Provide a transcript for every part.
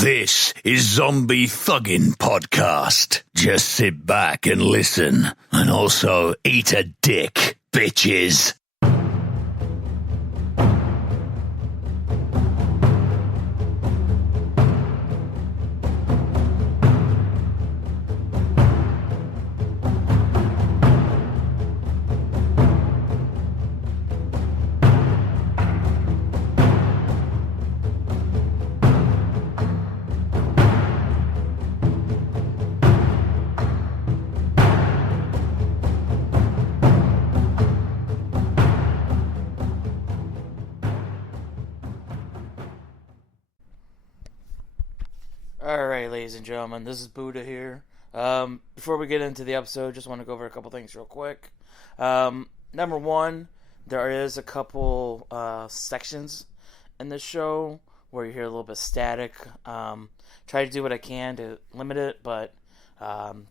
This is Zombie Thuggin' Podcast. Just sit back and listen, and also eat a dick, bitches. Alright, ladies and gentlemen, this is Buddha here. Before we get into the episode, just want to go over a couple things real quick. Number one, there is a couple sections in this show where you hear a little bit static. Try to do what I can to limit it, but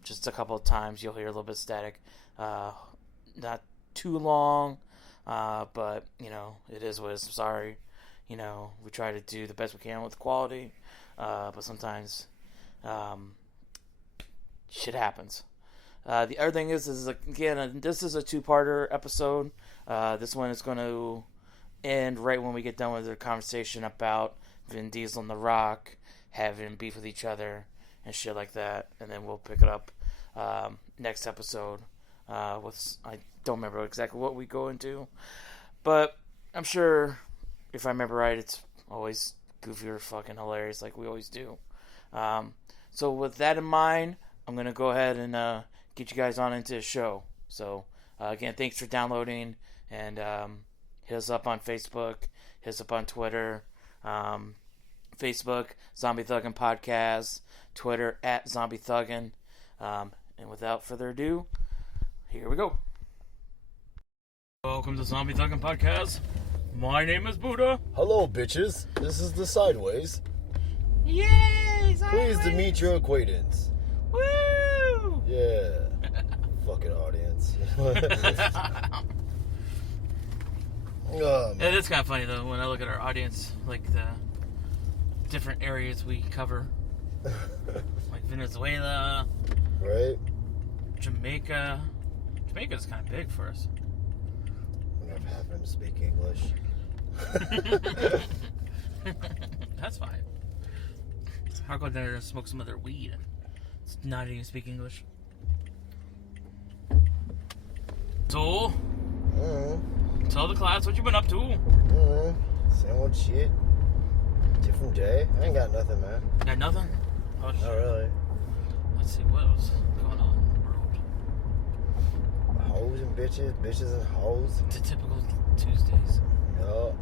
just a couple of times you'll hear a little bit static. Not too long, but, you know, it is what it is. I'm sorry. You know, we try to do the best we can with quality. But sometimes shit happens. The other thing is again, this is a two-parter episode. This one is going to end right when we get done with the conversation about Vin Diesel and The Rock having beef with each other and shit like that. And then we'll pick it up next episode. I don't remember exactly what we go into. But I'm sure, if I remember right, it's always goofy or fucking hilarious like we always do. So with that in mind, I'm going to go ahead and get you guys on into the show. So again, thanks for downloading, and hit us up on Facebook, hit us up on Twitter. Facebook, Zombie Thuggin' Podcast, Twitter at Zombie Thuggin'. And without further ado, here we go. Welcome to Zombie Thuggin' Podcast. My name is Buddha. Hello, bitches. This is the Sidewayzzz. Yay! Pleased to meet your acquaintance. Woo! Yeah. Fucking audience. It is kind of funny, though, when I look at our audience, like the different areas we cover. Like Venezuela. Right? Jamaica. Jamaica's kind of big for us. I don't have him speak English. That's fine. I'll go there and smoke some of their weed and not even speak English. So, tell the class what you've been up to. Same old shit. Different day. I ain't got nothing, man. Got nothing? Oh, not really. Let's see, what was going on in the world? Hoes and bitches, bitches and hoes. The typical Tuesdays. Yup.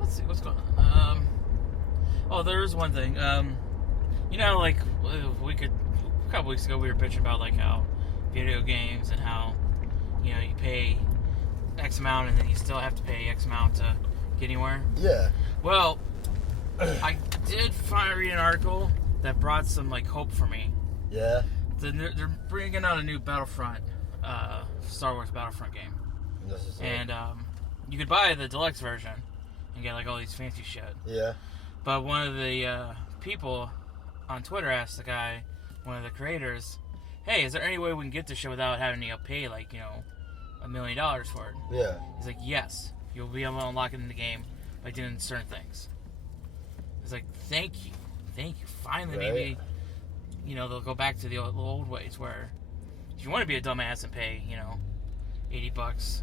Let's see, what's going on? Oh, there's one thing. You know, like, a couple weeks ago we were bitching about, like, how video games and how, you know, you pay X amount and then you still have to pay X amount to get anywhere. Yeah. Well, I did finally read an article that brought some, like, hope for me. Yeah. They're bringing out a new Battlefront, Star Wars Battlefront game. And, you could buy the deluxe version and get, like, all these fancy shit. Yeah. But one of the people on Twitter asked the guy, one of the creators, hey, is there any way we can get this shit without having to pay, like, you know, $1 million for it? Yeah. He's like, yes, you'll be able to unlock it in the game by doing certain things. He's like, thank you. Finally, right. Maybe, you know, they'll go back to the old ways where if you want to be a dumbass and pay, you know, $80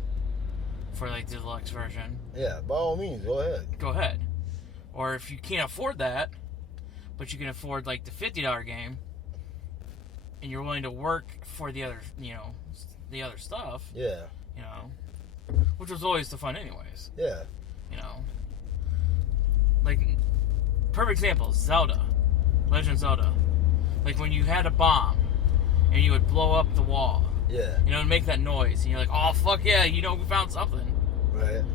for, like, the deluxe version. Yeah, by all means, go ahead. Go ahead. Or if you can't afford that, but you can afford, like, the $50 game, and you're willing to work for the other, you know, the other stuff. Yeah. You know, which was always the fun anyways. Yeah. You know. Like, perfect example, Zelda. Legend of Zelda. Like, when you had a bomb, and you would blow up the wall. Yeah. You know, and make that noise, and you're like, oh, fuck yeah, you know, we found something. Right.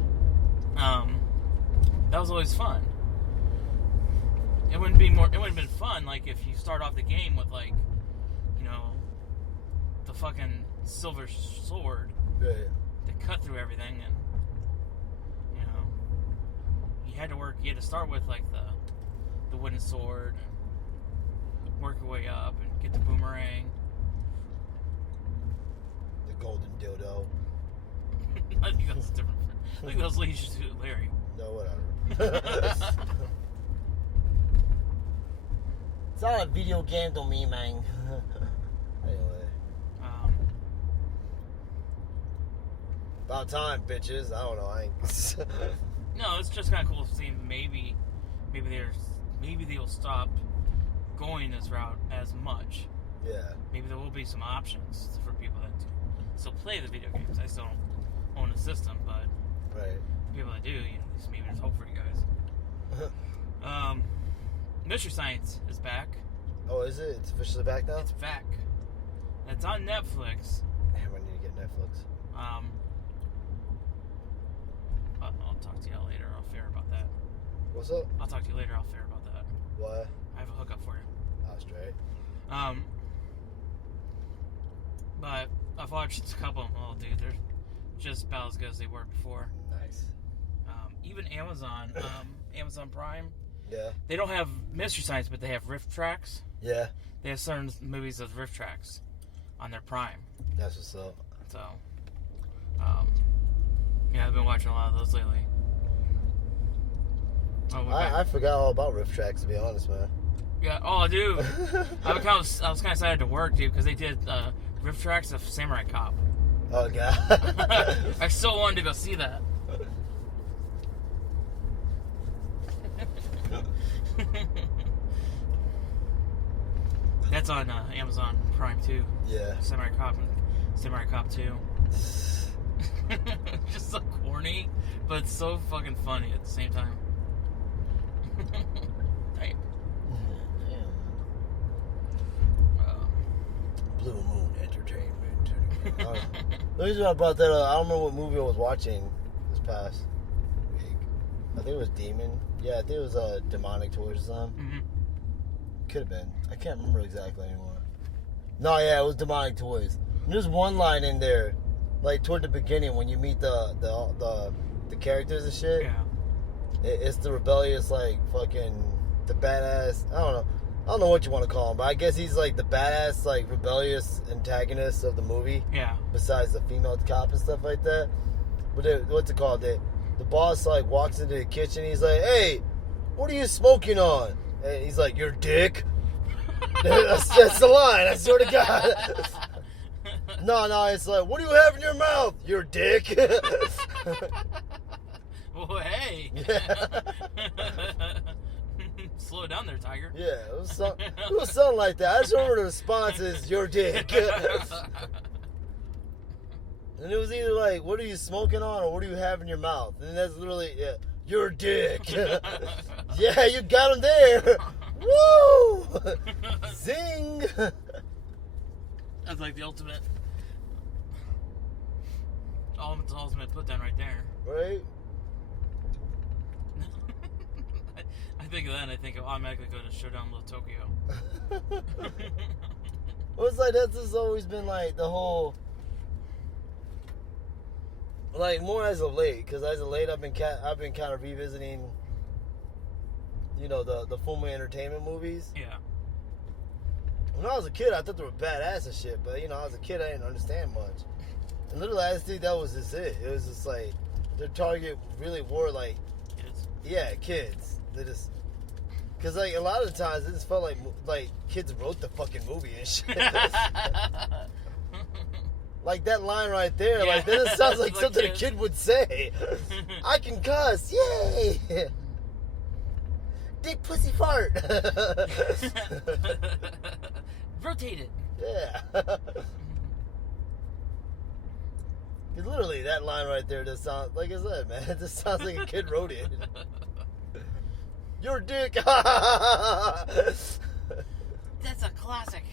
That was always fun. It wouldn't have been fun, like, if you start off the game with, like, you know, the fucking silver sword Right. that cut through everything, and, you know, you had to start with, like, the wooden sword and work your way up and get the boomerang. The golden dildo. I think that's different. I think those leads you to Larry. No, whatever. It's not a video game to me, man. Anyway. About time, bitches. I don't know. No, it's just kind of cool to see maybe they'll stop going this route as much. Yeah. Maybe there will be some options for people that still play the video games. I still don't own a system, but right. People that do, maybe there's hope for you guys. Mystery Science is back. Oh, is it? It's officially back now? It's back. It's on Netflix. Damn, I need to get Netflix. I'll talk to you later off air about that. What's up? I'll talk to you later off air about that. What? I have a hookup for you. Oh, straight. But I've watched a couple of them. Oh, dude, they're just about as good as they were before. Nice. Even Amazon, Amazon Prime. Yeah. They don't have Mystery Science, but they have riff tracks. Yeah. They have certain movies as riff tracks on their Prime. That's what's up. So, yeah, I've been watching a lot of those lately. Oh, I forgot all about riff tracks, to be honest, man. Yeah. Oh, dude. I was kind of excited to work, dude, because they did riff tracks of Samurai Cop. Oh, God. I so wanted to go see that. That's on Amazon Prime too. Yeah. Samurai Cop and Samurai Cop 2. Just so corny, but it's so fucking funny at the same time. Damn. Blue Moon Entertainment. The reason I brought that up, I don't remember what movie I was watching this past week. I think it was Demon. Yeah, I think it was Demonic Toys or something. Mm-hmm. Could have been. I can't remember exactly anymore. No, yeah, it was Demonic Toys. And there's one line in there, like toward the beginning when you meet the characters and shit. Yeah. It's the rebellious, like, fucking, the badass, I don't know what you want to call him, but I guess he's like the badass, like, rebellious antagonist of the movie. Yeah. Besides the female cop and stuff like that. But what's it called? The boss, like, walks into the kitchen. He's like, "Hey, what are you smoking on?" And he's like, "Your dick." That's the line. I swear to God. No, it's like, "What do you have in your mouth?" "Your dick." Well, hey. Yeah. Slow down there, Tiger. Yeah, it was something like that. I just remember the response is, "Your dick." And it was either like, "What are you smoking on?" or "What do you have in your mouth?" And that's literally, yeah, "Your dick." Yeah, you got him there. Woo! Zing! That's like the ultimate put down right there. Right? I think of that and I think I'll automatically go to Showdown Little Tokyo. Well, it's like that's just always been like the whole, like, more as of late, because as of late I've been kind of revisiting, you know, the Fullmetal Entertainment movies. Yeah. When I was a kid, I thought they were badass and shit, but, you know, as a kid, I didn't understand much. And literally, I just think that was just it. It was just like, their target really were, like, Kids. yeah, kids. They just, because, like, a lot of the times, it just felt like kids wrote the fucking movie and shit. Like, that line right there, Yeah. like, that just sounds like Like something kids. a kid would say. "I can cuss, yay!" "Dick, pussy, fart." Rotate it. Yeah. Because literally, that line right there just sounds, like I said, man, it just sounds like a kid wrote it. "Your dick." That's a classic.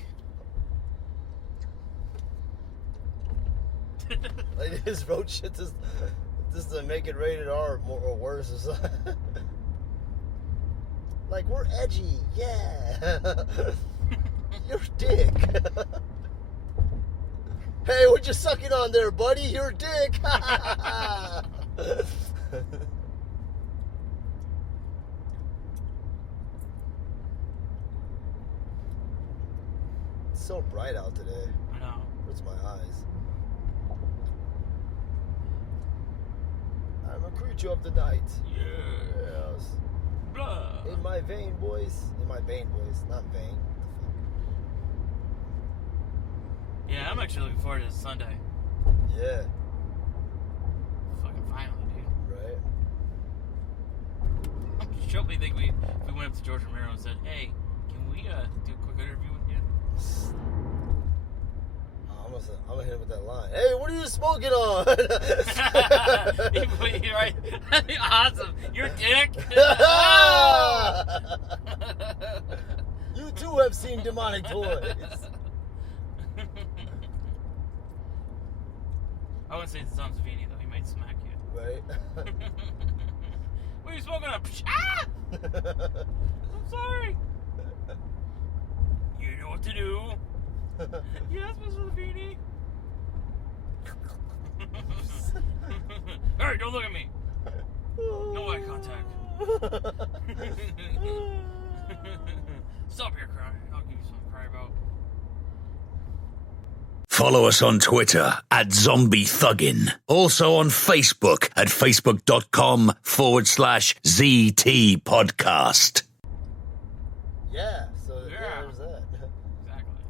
Like, they just wrote shit just to make it rated R or worse or something. Like, "We're edgy, yeah." "Your dick." "Hey, what you sucking on there, buddy? Your dick." so bright out today. I know. Hurts my eyes. I'm a creature of the night. Yes. Blah. In my vein, boys. In my vein, boys. Not vein. Yeah, I'm actually looking forward to this Sunday. Yeah. Fucking finally, dude. Right. I'm sure think we went up to George Romero and said, "Hey, can we do a quick interview with you?" I'm gonna hit him with that line. Hey, what are you smoking on? You're right. That'd be awesome. Your dick. You too have seen demonic toys. I wouldn't say it's Tom Savini, though. He might smack you. Right. What are you smoking on? Ah! I'm sorry. You know what to do. Yes, Mr. Savini. Hey, don't look at me. No eye contact. Stop here crying. I'll give you something to cry about. Follow us on Twitter at Zombie Thuggin. Also on Facebook at facebook.com/ZT Podcast. Yeah, so Yeah. there's that. Exactly.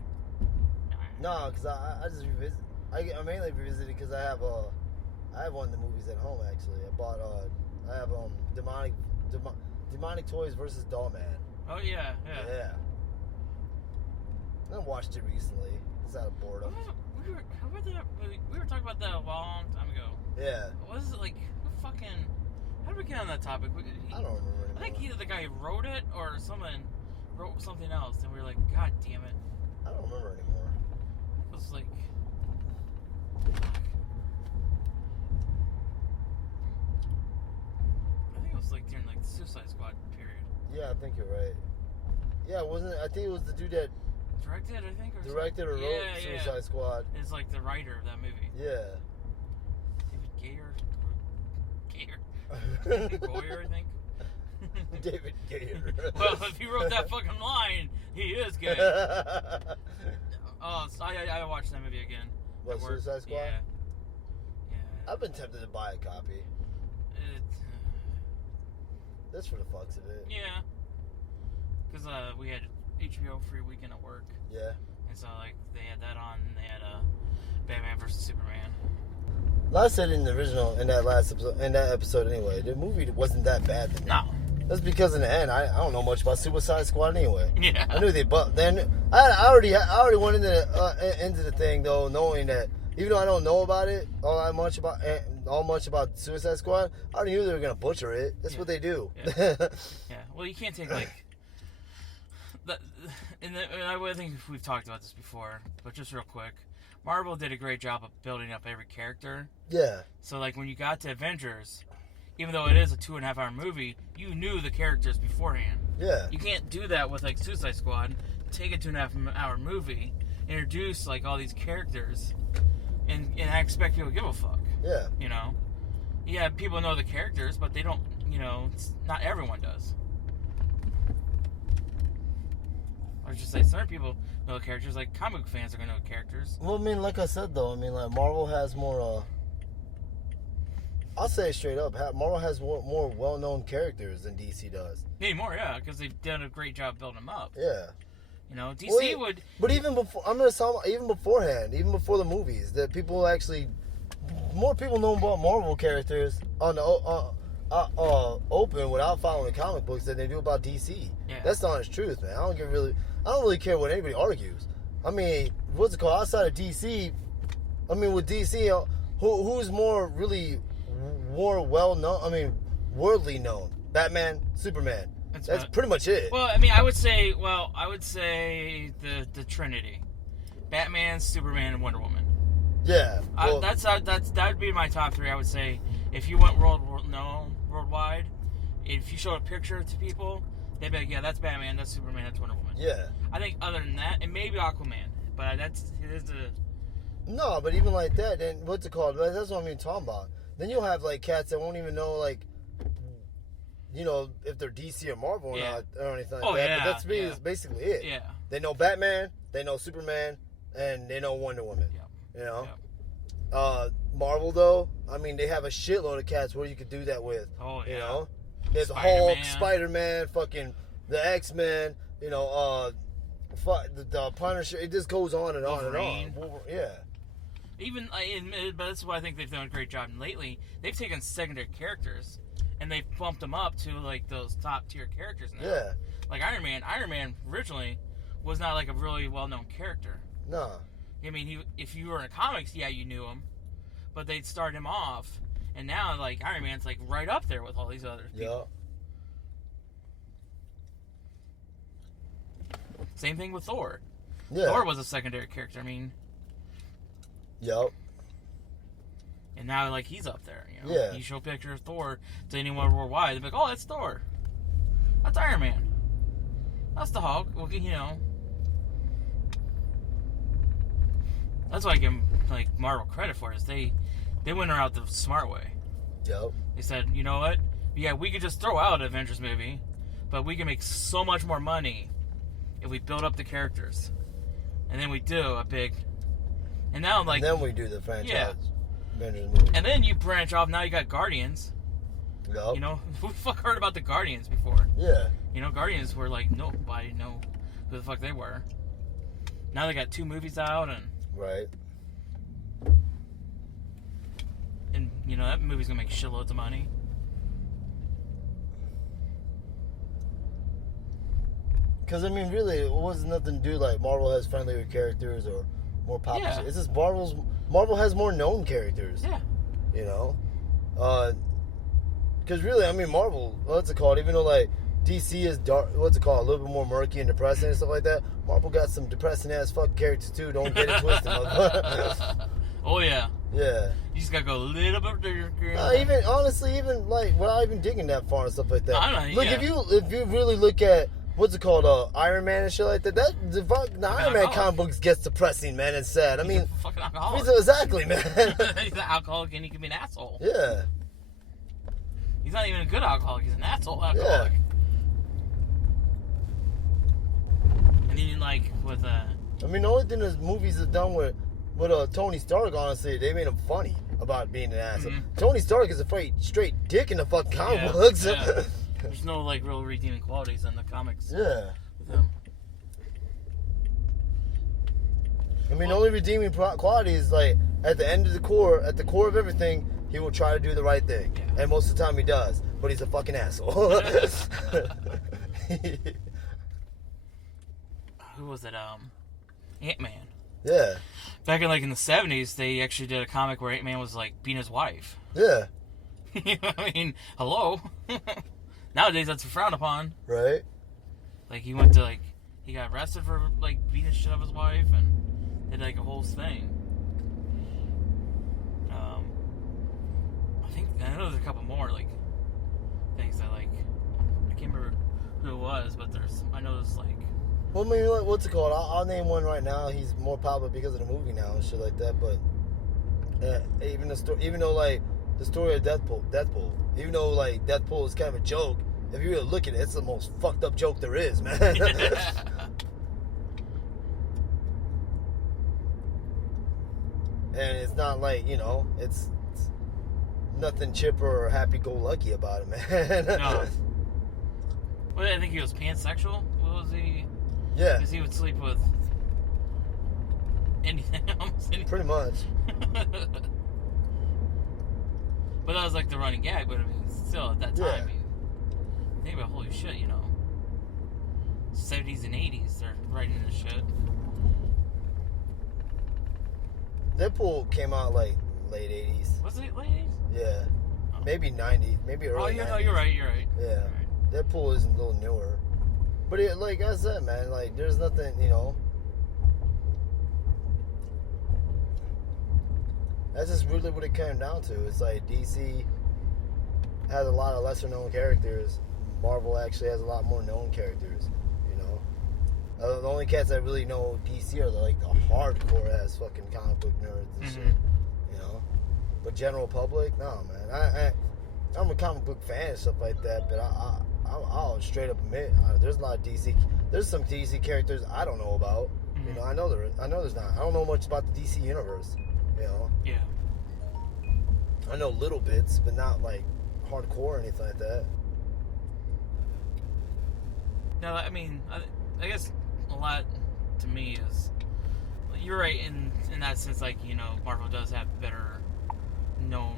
No, because I just revisit. I mainly revisited because I have one of the movies at home actually. I have Demonic Toys versus Doll Man. Oh, yeah. Yeah. I watched it recently. It's out of boredom. We were talking about that a long time ago. Yeah. What is it like? How did we get on that topic? I don't remember anymore. I think either the guy who wrote it or someone wrote something else, and we were like, God damn it. I don't remember anymore. It was like. I think it was like during like the Suicide Squad period. Yeah, I think you're right. Yeah, wasn't it? I think it was the dude that Directed, I think, or directed or something. wrote Suicide Squad. It's like the writer of that movie. Yeah. David Goyer, I think. David Gayer. Well, if he wrote that fucking line, he is gay. Oh, so I watched that movie again. What, Suicide Squad? Yeah. I've been tempted to buy a copy. That's for the fucks of it. Yeah. Because we had HBO free weekend at work. Yeah. And so, like, they had that on, and they had Batman vs. Superman. Like I said in the original, in that episode anyway, the movie wasn't that bad to me. No. That's because in the end, I don't know much about Suicide Squad anyway. Yeah. I knew then I already went into the thing though, knowing that even though I don't know about it all much about Suicide Squad, I already knew they were gonna butcher it. That's what they do. Yeah. Yeah. Well, you can't take like. I think we've talked about this before, but just real quick, Marvel did a great job of building up every character. Yeah. So like when you got to Avengers, even though it is a 2.5 hour movie, you knew the characters beforehand. Yeah. You can't do that with like Suicide Squad. Take a 2.5 hour movie, introduce like all these characters, and I expect people to give a fuck. Yeah. You know? Yeah, people know the characters, but they don't, not everyone does. I was just say certain people know the characters, like comic book fans are gonna know the characters. Well, I mean, like I said though, like Marvel has more. I'll say it straight up. Marvel has more well-known characters than DC does. Maybe more, yeah, because they've done a great job building them up. Yeah. DC would. But even before, I'm gonna say even beforehand, even before the movies, that people actually more people know about Marvel characters on the open without following comic books than they do about DC. Yeah. That's the honest truth, man. I don't really care what anybody argues. I mean, what's it called? Outside of DC, I mean, with DC, who's more well known? I mean, worldly known. Batman, Superman. That's pretty much it. Well, I mean, I would say the Trinity: Batman, Superman, and Wonder Woman. Yeah. Well, that would be my top three. I would say if you went worldwide, if you showed a picture to people, they'd be like, yeah, that's Batman, that's Superman, that's Wonder Woman. Yeah. I think other than that, and maybe Aquaman, but it is the. No, but even like that, then what's it called? That's what I'm talking about. Then you'll have like cats that won't even know like, if they're DC or Marvel or not or anything like that. Yeah, But that's basically it. Yeah. They know Batman, they know Superman, and they know Wonder Woman. Yep. You know? Yep. Marvel, though, I mean, they have a shitload of cats where you could do that with. Oh, yeah. You know? There's Spider-Man. Hulk, Spider-Man, fucking the X-Men, you know, the Punisher. It just goes on and Wolverine. on and on. Yeah. Even, but that's why I think they've done a great job lately. They've taken secondary characters and they've bumped them up to like those top tier characters now. Yeah. Like Iron Man. Iron Man originally was not like a really well known character. No. I mean, if you were in the comics, yeah, you knew him, but they'd start him off, and now like Iron Man's like right up there with all these other people. Yeah. Same thing with Thor. Yeah. Thor was a secondary character. I mean. Yep. And now, like, he's up there, you know? Yeah. You show a picture of Thor to anyone worldwide, they're like, oh, that's Thor. That's Iron Man. That's the Hulk. Well, you know. That's what I give, like, Marvel credit for, is they went out the smart way. Yep. They said, you know what? Yeah, we could just throw out an Avengers movie, but we can make so much more money if we build up the characters. And then we do a big... And now, like... And then we do the franchise. Yeah. Avengers movie. And then you branch off, now you got Guardians. Yep. You know, who the fuck heard about the Guardians before? Yeah. You know, Guardians were like, nobody knew who the fuck they were. Now they got 2 movies out, and Right. you know, that movie's gonna make shitloads of money. Because, I mean, really, it wasn't nothing to do, like, Marvel has friendlier characters or more popular. Yeah. It's just Marvel has more known characters. Yeah. You know? Because really, I mean, Marvel, what's it called? Even though, like, DC is dark, what's it called? A little bit more murky and depressing and stuff like that. Marvel got some depressing ass fucking characters, too. Don't get it twisted, motherfucker. Oh, yeah. Yeah. You just gotta go a little bit darker. Even, honestly, even, like, without even digging that far and stuff like that. I don't know, Look, yeah. if you really look at, what's it called, Iron Man and shit like that, the Iron Man comic books gets depressing, man, and sad. I mean, He's a fucking alcoholic. Exactly, man. He's an alcoholic and he can be an asshole. Yeah. He's not even a good alcoholic, he's an asshole alcoholic. Yeah. And then, like, with, I mean, the only thing that movies have done with Tony Stark, honestly, they made him funny about being an asshole. Mhm. Tony Stark is a straight dick in the fucking comic Yeah, books. yeah. There's no, like, real redeeming qualities in the comics. Yeah. With him. I mean, the only redeeming quality is, like, at the core of everything, he will try to do the right thing. Yeah. And most of the time he does. But he's a fucking asshole. Who was it? Ant-Man. Yeah. Back in, like, in the 70s, they actually did a comic where Ant-Man was, like, beating his wife. Yeah. You know what I mean? Hello? Nowadays, that's frowned upon. Right? Like, he went to, like, he got arrested for, like, beating the shit out of his wife and did, like, a whole thing. I know there's a couple more, like, things that, like, I can't remember who it was, but I know there's, like... Well, I mean, what's it called? I'll name one right now. He's more popular because of the movie now and shit like that, but even though, like, the story of Deadpool, even though, like, Deadpool is kind of a joke, if you really look at it, it's the most fucked up joke there is, man. And it's not like, you know, it's nothing chipper or happy-go-lucky about it, man. No. Well, I think he was pansexual. What was he? Yeah. Because he would sleep with anything, almost anything. Pretty much. But that was like the running gag. But I mean, still at that time, Yeah. I mean, think about holy shit, you know, 70s and 80s, they're writing this shit. Deadpool came out like late 80s. Was it late 80s? Yeah. Oh. Maybe 90s. Maybe early 90s. No, you're right. Yeah. You're right. Deadpool is a little newer. But it, like I said, man, like there's nothing, you know. That's just really what it came down to. It's like DC has a lot of lesser known characters. Marvel actually has a lot more known characters, you know. The only cats that really know DC are like the hardcore ass fucking comic book nerds and shit, you know. But general public, no, man. I'm a comic book fan and stuff like that, but I'll straight up admit there's a lot of DC. There's some DC characters I don't know about. You know, I know there's not. I don't know much about the DC universe. You know. Yeah. I know little bits, but not like hardcore or anything like that. No, I mean, I guess a lot to me is you're right in that sense. Like, you know, Marvel does have better known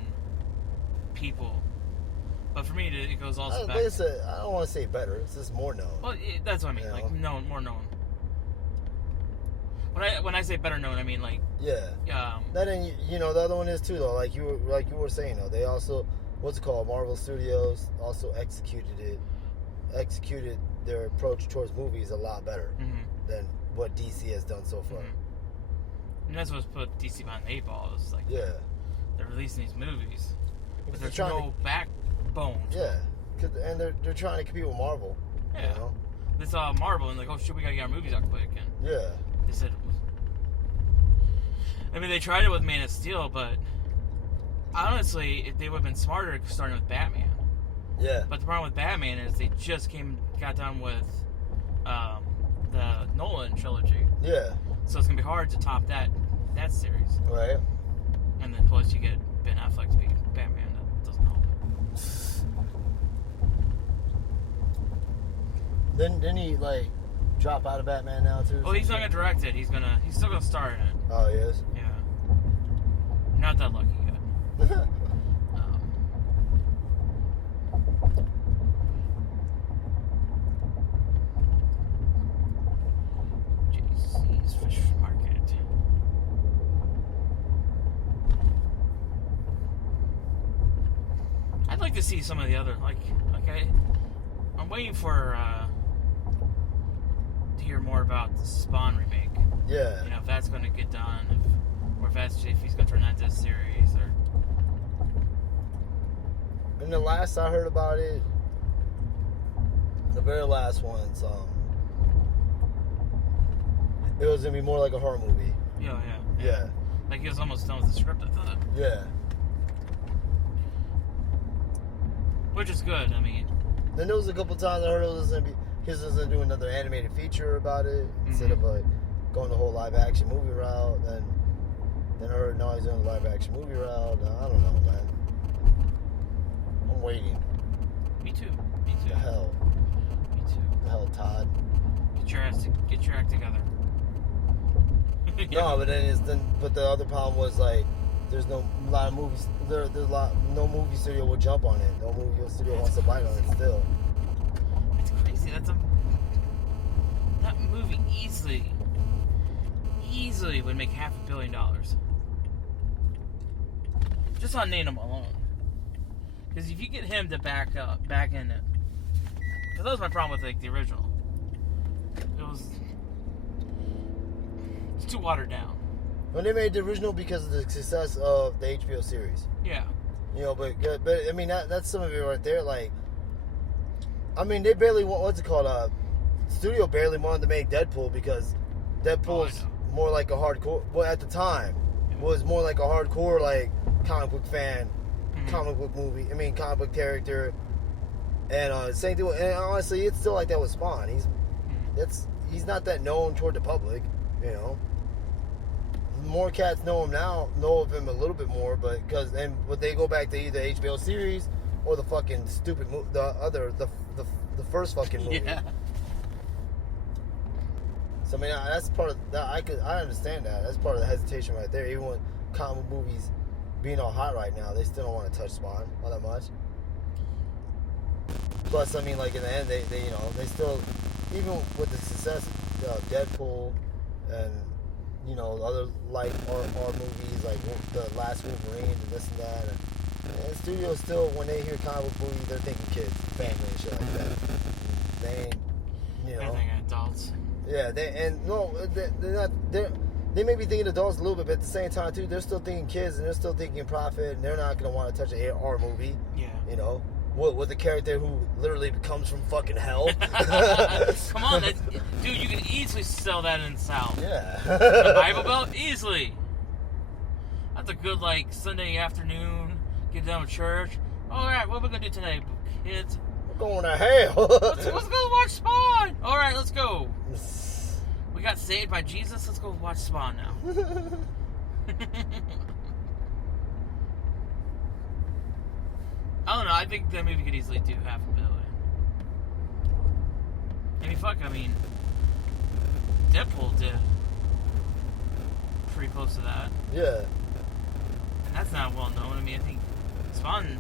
people, but for me, it goes also back. I don't want to say better. It's just more known. Well, that's what I mean. You know? Like more known. When I say better known, I mean like That and you know the other one is too though. Like you were saying though, they also Marvel Studios also executed their approach towards movies a lot better than what DC has done so far. And that's what's put DC behind the 8 ball. Is like they're releasing these movies, but there's trying no backbone. And they're trying to compete with Marvel. Yeah, you know? They saw Marvel and like, oh shit, we gotta get our movies out quick. And they said, I mean, they tried it with Man of Steel, but honestly, they would have been smarter starting with Batman. Yeah. But the problem with Batman is they just got done with the Nolan trilogy. Yeah. So it's gonna be hard to top that series. Right. And then plus you get Ben Affleck to be Batman. That doesn't help. Didn't he like drop out of Batman now too? Well, he's not gonna direct it. He's still gonna star in it. Oh, he is? Yeah. Not that lucky yet. JC's Fish Market. I'd like to see some of the other I'm waiting for to hear more about the Spawn remake. Yeah. You know, if that's going to get done, if he's going to turn that into a series, or. And the last I heard about it, the very last one's, it was gonna be more like a horror movie. Yeah. Like he was almost done with the script, I thought. Yeah. Which is good. I mean. Then there was a couple times I heard he was gonna do another animated feature about it instead of like going the whole live action movie route. Then I heard now he's doing the live action movie route. I don't know, man. I'm waiting. Me too. The hell. Me too. The hell, Todd. Get your act together. No, but the other problem was like there's no lot of movies. No movie studio will jump on it. No movie studio wants to bite on it still. It's crazy. That movie easily would make $500 million just on Natum alone. Because if you get him to back in it, because that was my problem with like the original. It's too watered down. When they made the original because of the success of the HBO series. Yeah. You know, but I mean that's some of it right there. Like, I mean, they barely studio barely wanted to make Deadpool because Deadpool's more like a hardcore. Well, at the time, was more like a hardcore like comic book fan, comic book movie. I mean, comic book character. And same thing. And honestly, it's still like that with Spawn. He's not that known toward the public. You know. More cats know of him a little bit more, but they go back to either HBO series or the fucking stupid the first fucking movie. Yeah. So I mean that's part of that. I understand that. That's part of the hesitation right there. Even with comic movies being all hot right now, they still don't want to touch Spawn all that much. Plus, I mean, like in the end, they still, even with the success of Deadpool and other light art movies like the last Wolverine and this and that. And the studio still, when they hear comic book movies, they're thinking kids, family, and shit like that. They ain't, They're thinking adults. Yeah, they're not. They may be thinking adults a little bit, but at the same time too, they're still thinking kids and they're still thinking profit, and they're not gonna want to touch an AR movie. Yeah. With a character who literally comes from fucking hell. Come on, dude, you can easily sell that in the South. Yeah. The Bible Belt, easily. That's a good, Sunday afternoon, get down to church. Alright, what are we going to do tonight, kids? We're going to hell. Let's go watch Spawn. Alright, let's go. We got saved by Jesus. Let's go watch Spawn now. I don't know. I think that movie could easily do $500 million. I mean, Deadpool did pretty close to that. Yeah. And that's not well known. I mean, I think Spawn.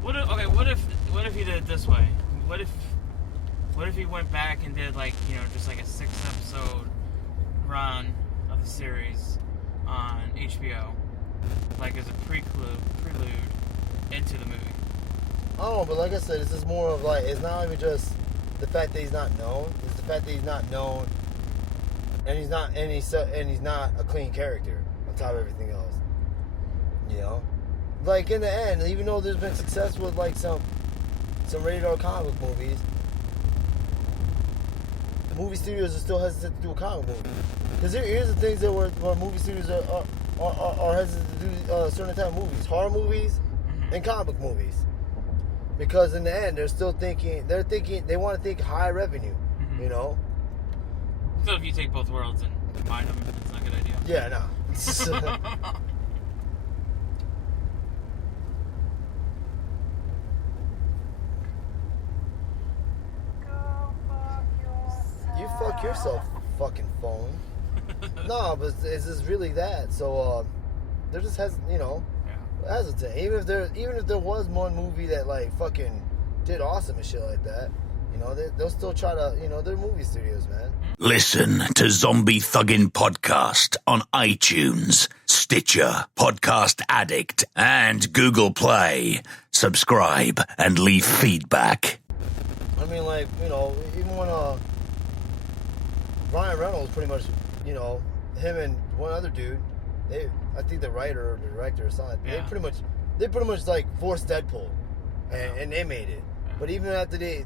What if he did it this way? What if he went back and did just like a 6-episode run of the series on HBO, like as a prelude into the movie? I don't know, but like I said, this is more of like, it's not even just the fact that he's not known. It's the fact that he's not known, and he's not a clean character on top of everything else. You know, like in the end, even though there's been success with like some rated R comic book movies, movie studios are still hesitant to do a comic movie. Because here's the things that where movie studios are hesitant to do certain type of movies, horror movies, and comic book movies. Because in the end, they're thinking they want to think high revenue, you know. So if you take both worlds and combine them, it's not a good idea. Yeah, no. You fuck yourself, fucking phone. No, but it's just really that. So they're just hesitant. Even if there was one movie that like fucking did awesome and shit like that, they'll still try to. They're movie studios, man. Listen to Zombie Thuggin' Podcast on iTunes, Stitcher, Podcast Addict, and Google Play. Subscribe and leave feedback. I mean, like, even when Ryan Reynolds pretty much, him and one other dude, I think the writer or the director or something, they pretty much like forced Deadpool, and they made it. Yeah. But even after they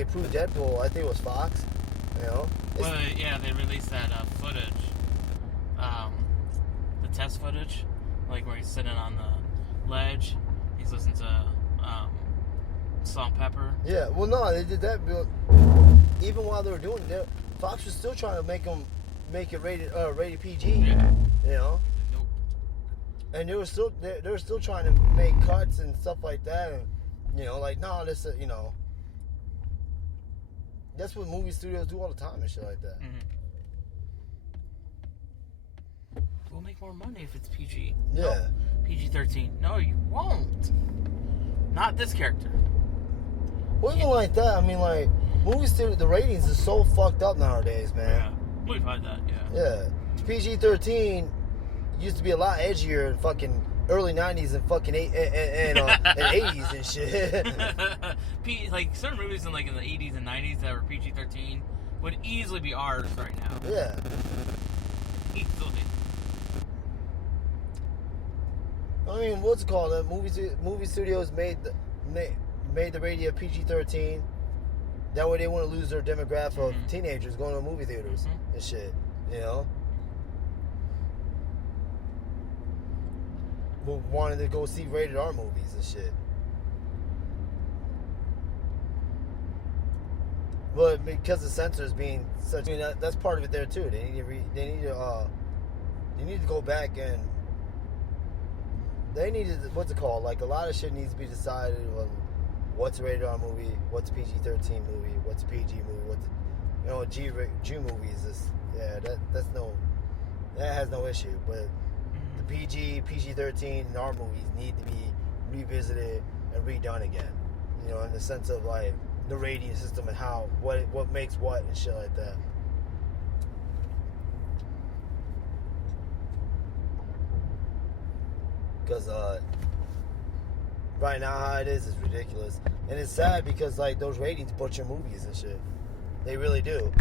approved Deadpool, I think it was Fox, Well, yeah, they released that footage, the test footage, like where he's sitting on the ledge, he's listening to Salt and Pepper. Yeah, well, no, they did that. Even while they were doing it, Fox was still trying to make it rated PG. Yeah. Nope. And they were still trying to make cuts and stuff like that, and this that's what movie studios do all the time and shit like that. We'll make more money if it's PG. Yeah. No, PG-13. No, you won't. Not this character. Well, even like that, I mean, like, movie studio, the ratings are so fucked up nowadays, man. Yeah, we've had that, Yeah. PG-13 used to be a lot edgier in fucking early 90s and fucking 80s and shit. Like, certain movies in the 80s and 90s that were PG-13 would easily be ours right now. Yeah. Easily. I mean, what's it called? Movie studios made the rating of PG-13. That way they wouldn't lose their demographic of teenagers going to movie theaters and shit, wanting to go see rated R movies and shit. But because the censors being such, that's part of it there too. They need to go back and they need to, what's it called? Like, a lot of shit needs to be decided on what's a rated R movie, what's a PG-13 movie, what's a PG movie, G movies is, that has no issue. But the PG-13 and R movies need to be revisited and redone again. In the sense of like the rating system and what makes what and shit like that. Because right now how it is ridiculous. And it's sad because like those ratings butcher movies and shit. They really do.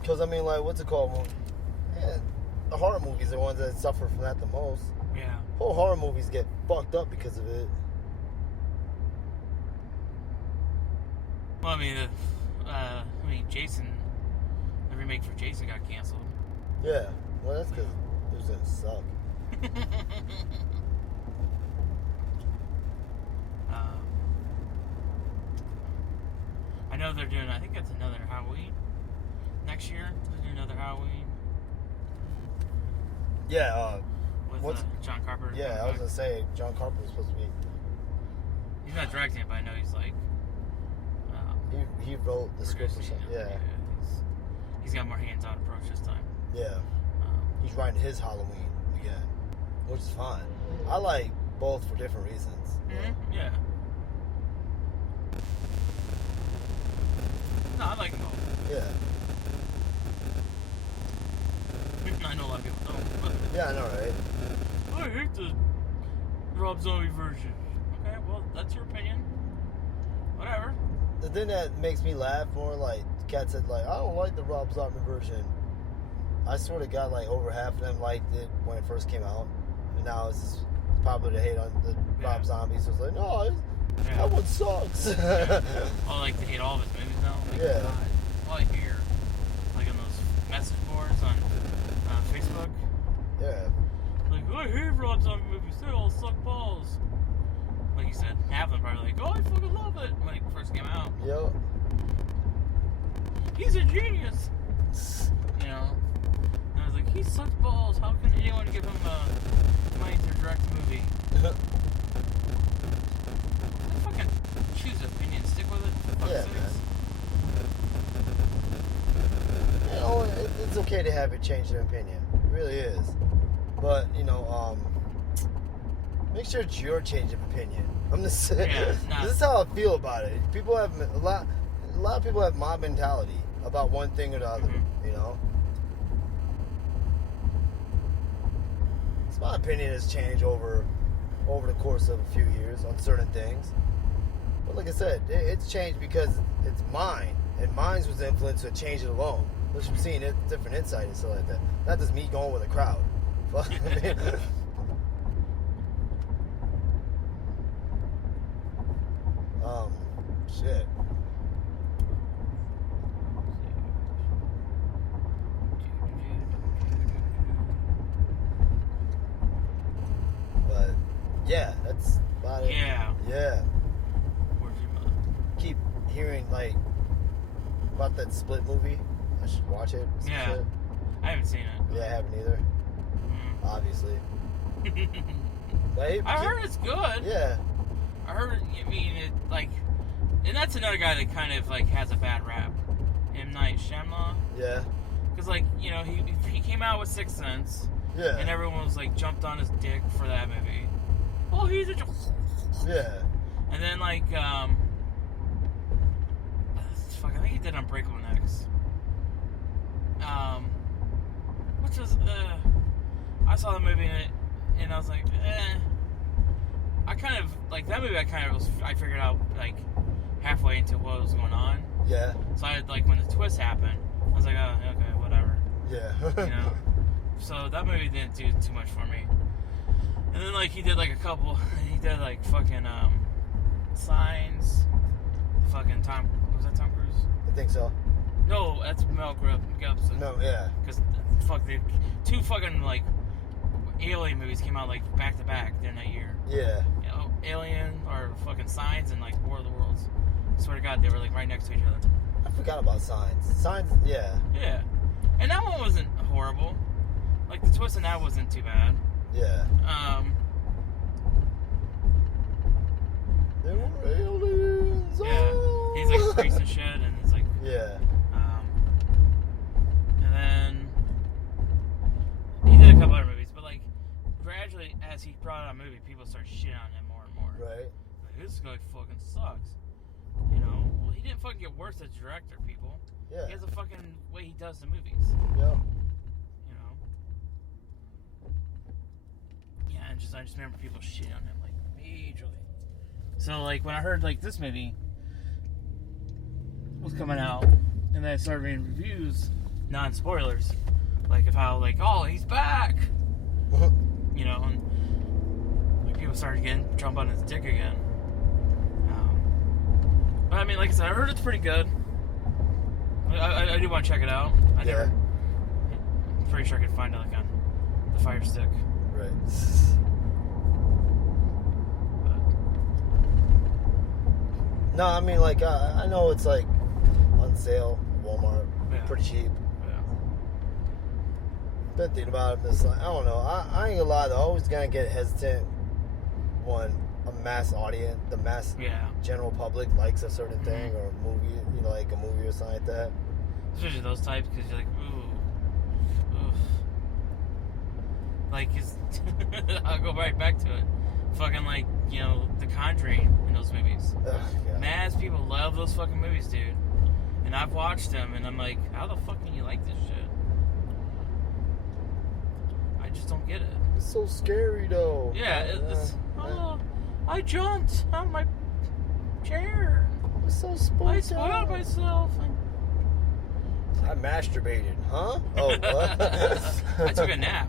Because I mean, like, what's it called? Man, the horror movies are the ones that suffer from that the most. Yeah. Whole horror movies get fucked up because of it. Well, I mean, Jason, the remake for Jason got canceled. Yeah. Well, that's because it was gonna suck. know they're doing. I think that's another Halloween next year. They're doing another Halloween. Yeah. With John Carpenter. Yeah, I was gonna say John Carpenter was supposed to be. He's not directing it, but I know he's like. He wrote the script or something. Yeah. He's got a more hands-on approach this time. Yeah. He's writing his Halloween again, which is fine. I like both for different reasons. Mm-hmm. Yeah. No, I like them both. Yeah. I know a lot of people don't. But Yeah, I know, right? I hate the Rob Zombie version. Okay, well, that's your opinion. Whatever. The thing that makes me laugh more, like, Kat said, like, I don't like the Rob Zombie version. I sort of got, like, over half of them liked it when it first came out. And now it's just popular to hate on the Rob Zombie. So it's like, no, that one sucks. I like to hate all of his movies now. Like, Yeah. God, all I hear, like on those message boards on Facebook. Yeah. Like, I hate Rob Zombie movies. They all suck balls. Like you said, half of them probably like, oh, I fucking love it when it first came out. Yep. He's a genius. You know? And I was like, he sucks balls. How can anyone give him money to direct a movie? Fucking choose an opinion. Stick with it. For fuck's sakes. Man. You know, it's okay to have it change their opinion. It really is. But, you know, make sure it's your change of opinion. I'm just saying. Yeah, This is how I feel about it. People have a lot of people have mob mentality about one thing or the other. Mm-hmm. You know. So my opinion has changed over the course of a few years on certain things. But like I said, it's changed because it's mine, and mine was influenced to change it alone. Which I'm seeing different insight and stuff like that. Not just me going with a crowd. Fuck. Shit. But yeah, that's about it. Yeah. Yeah. Where's your mother? Keep hearing like about that Split movie. I should watch it. Some Yeah. shit. I haven't seen it. Yeah, I haven't either. Obviously. But I heard it's good. Yeah. I heard, I mean, it, like, and that's another guy that kind of, like, has a bad rap. M. Night Shyamalan. Yeah. Because, like, you know, he came out with Sixth Sense. Yeah. And everyone was, like, jumped on his dick for that movie. Oh, he's a... Yeah. And then, like, fuck, I think he did Unbreakable next. Which was, I saw the movie and I was like, I kind of, like, that movie I figured out, like, halfway into what was going on. Yeah. So I, like, when the twist happened, I was like, oh, okay, whatever. Yeah. You know? So that movie didn't do too much for me. And then, like, he did, like, like, fucking, Signs. Fucking Tom, was that Tom Cruise? I think so. No, that's Mel Gibson. No, yeah. Because, fuck, the two fucking, like, Alien movies came out, like, back to back during that year. Yeah. You know, Alien, or fucking Signs, and, like, War of the Worlds. I swear to God, they were, like, right next to each other. I forgot about Signs. Signs, yeah. Yeah. And that one wasn't horrible. Like, the twist in that wasn't too bad. Yeah. There were aliens. Yeah. He's, like, a piece of shit, and it's like... Yeah. And then... He did a couple other movies, but, like, gradually, as he brought out a movie, people started shitting on him more and more. Right. Like, this guy fucking sucks. You know? Well, he didn't fucking get worse as a director, people. Yeah. He has a fucking way he does the movies. Yeah. You know? Yeah, and I just remember people shitting on him, like, majorly. So, like, when I heard, like, this movie was coming out, and then I started reading reviews, non-spoilers, like, of how, like, oh, he's back! You know, and like, people started getting jump on his dick again. But, I mean, like I said, I heard it's pretty good. I do want to check it out. I'm pretty sure I could find it, like, on the Fire Stick. Right. No, I mean, like, I know it's like on sale at Walmart. Yeah. Pretty cheap. Yeah. Been thinking about it. It's like, I don't know. I ain't gonna lie though. I always gonna get hesitant when a mass audience, the mass general public likes a certain thing or a movie, like a movie or something like that. Especially those types, because you're like, ooh. Like, I'll go right back to it. Fucking like, The Conjuring in those movies. Ugh, yeah. Mass people love those fucking movies, dude. And I've watched them, and I'm like, how the fuck can you like this shit? I just don't get it. It's so scary though. Yeah, I jumped on my chair. It's so spoiled. I spoiled myself. I masturbated, huh? Oh, what? I took a nap.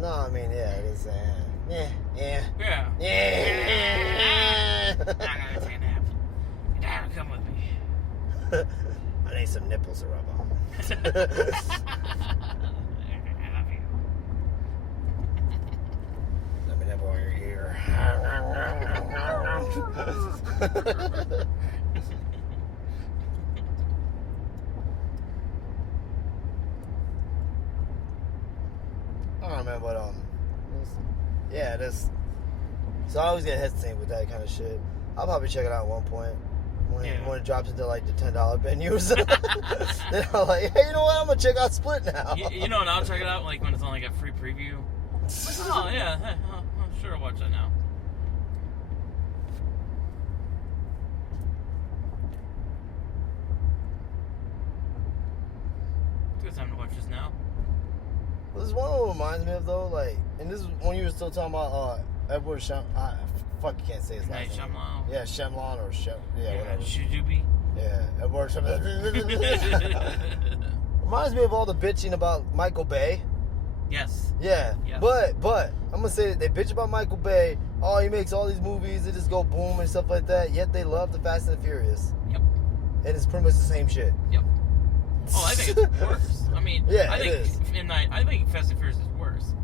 No, I mean, yeah, it is. Yeah. I gotta take a nap. You gotta come with me. I need some nipples to rub on. I love you. Let me nibble on your ear. I don't remember what yeah, this. So I always get hesitant with that kind of shit. I'll probably check it out at one point when it drops into like the $10 menus. Then I'm like, hey, you know what? I'm gonna check out Split now. And I'll check it out like when it's on like a free preview. Like, oh yeah, sure, I'll watch that now. It's a good time to watch this now. There's one that reminds me of though, like, and this is when you were still talking about Edward Shyamalan. Fuck, you can't say his last name. Shyamalan. Yeah, Shyamalan or whatever. Shujubi. Yeah, Edward Shyamalan. Reminds me of all the bitching about Michael Bay. Yes. Yeah, yes. but I'm gonna say that they bitch about Michael Bay. Oh, he makes all these movies that just go boom and stuff like that. Yet they love the Fast and the Furious. Yep. And it's pretty much the same shit. Yep. Oh, I think it's worse. I mean, yeah, I think it is. I think Fast and Furious is worse.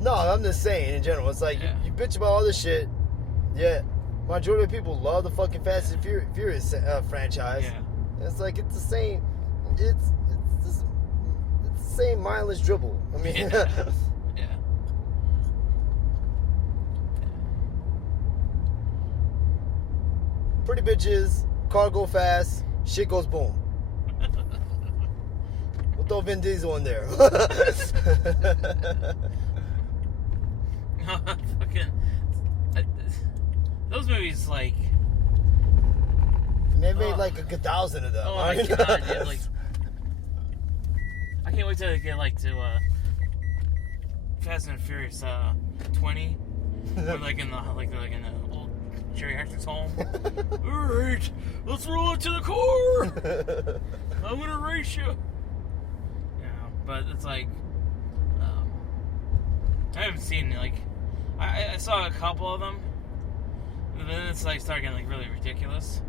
No, I'm just saying in general. It's like you bitch about all this shit. Yeah, majority of people love the fucking Fast and Furious franchise. Yeah. It's like it's the same. It's the same mindless dribble. I mean, Yeah. Pretty bitches, car go fast, shit goes boom. We'll throw Vin Diesel in there. Fucking those movies, like, and they made like a 1,000 of them. Oh my god, dude, like, I can't wait to get like to Fast and Furious 20, or like in the old Jerry Hector's home. Alright, let's roll into the car. I'm gonna race you. But it's like, I haven't seen, like, I saw a couple of them, and then it's like started getting like really ridiculous.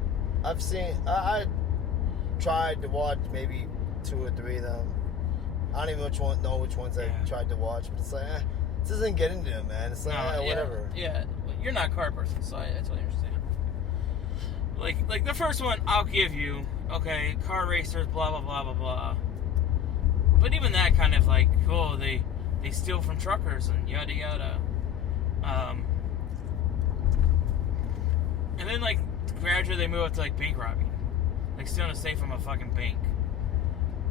I've seen, I tried to watch maybe 2 or 3 of them. I don't even know which ones I tried to watch, but it's like, this doesn't get into them, man. It's like, whatever. Yeah, you're not a car person, so I totally understand. Like the first one, I'll give you, okay, car racers, blah, blah, blah, blah, blah. But even that kind of like, oh, they steal from truckers and yada yada. And then like gradually they move up to like bank robbing, like stealing a safe from a fucking bank.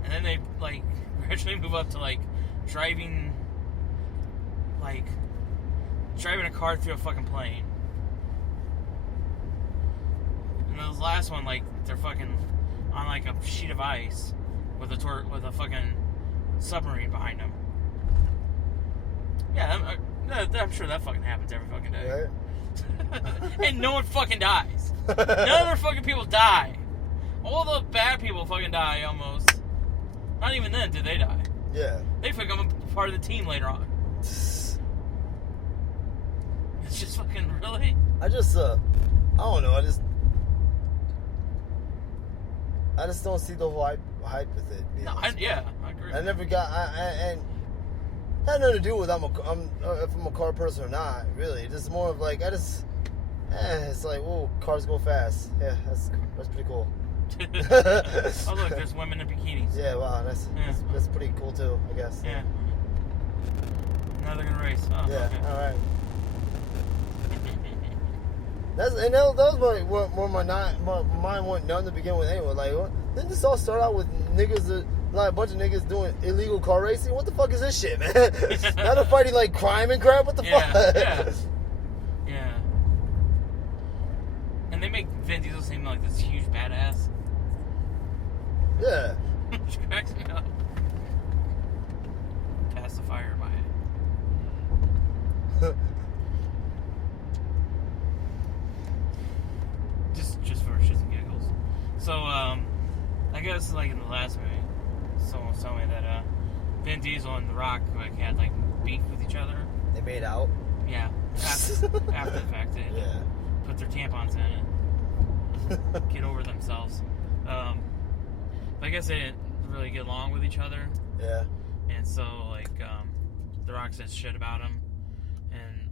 And then they like gradually move up to like driving a car through a fucking plane. And this last one, like they're fucking on like a sheet of ice with a fucking submarine behind them. Yeah, I'm sure that fucking happens every fucking day. Right? And no one fucking dies. None of their fucking people die. All the bad people fucking die almost. Not even then did they die. Yeah. They become a part of the team later on. It's just fucking really. I don't know. I just don't see the whole hype with it. No, I agree. I never got, and had nothing to do with if I'm a car person or not. Really, it's more of like it's like, whoa, cars go fast. Yeah, that's pretty cool. Oh look, there's women in bikinis. Yeah, wow, that's pretty cool too, I guess. Yeah. Now they're gonna race. Oh, yeah. Okay. All right. That was where my mind went numb to begin with. Anyway, like, didn't this all start out with niggas? Like a bunch of niggas doing illegal car racing? What the fuck is this shit, man? Now they're fighting like crime and crap? What the fuck? Yeah. And they make Vin Diesel seem like this huge badass. Yeah. Which cracks me up. Pacifier by it. Just for shits and giggles. So, I guess like in the last movie, someone told me that Vin Diesel and The Rock like had like beef with each other. They made out. Yeah, after the fact, they put their tampons in and get over themselves. But I guess they didn't really get along with each other. Yeah. And so like The Rock said shit about him, and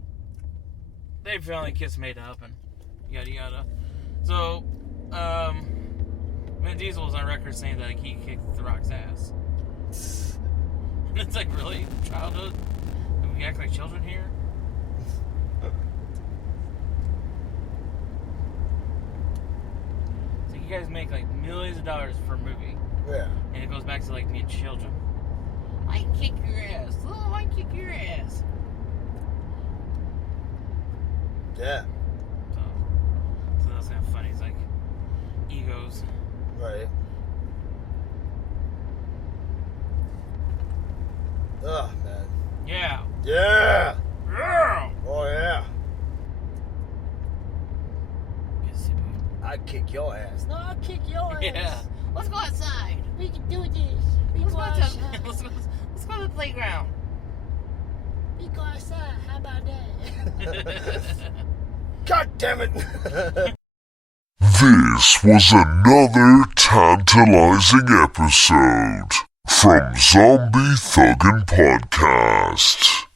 they finally kissed, made up, and yada yada. So, Vin Diesel was on record saying that he kicked The Rock's ass. And it's like, really? Childhood? Do we act like children here? So you guys make like millions of dollars per movie. Yeah. And it goes back to like being children. I kick your ass. Oh, I kick your ass. Yeah. So that's kind of funny. It's like egos. Right. Oh, man. Yeah. Yeah. Yeah. Oh, yeah. Yes, you do. I'd kick your ass. No, I'll kick your ass. Yeah. Let's go outside. We can do this. Let's go to the playground. We go outside. How about that? God damn it. This was another tantalizing episode from Zombie Thuggin' Podcast.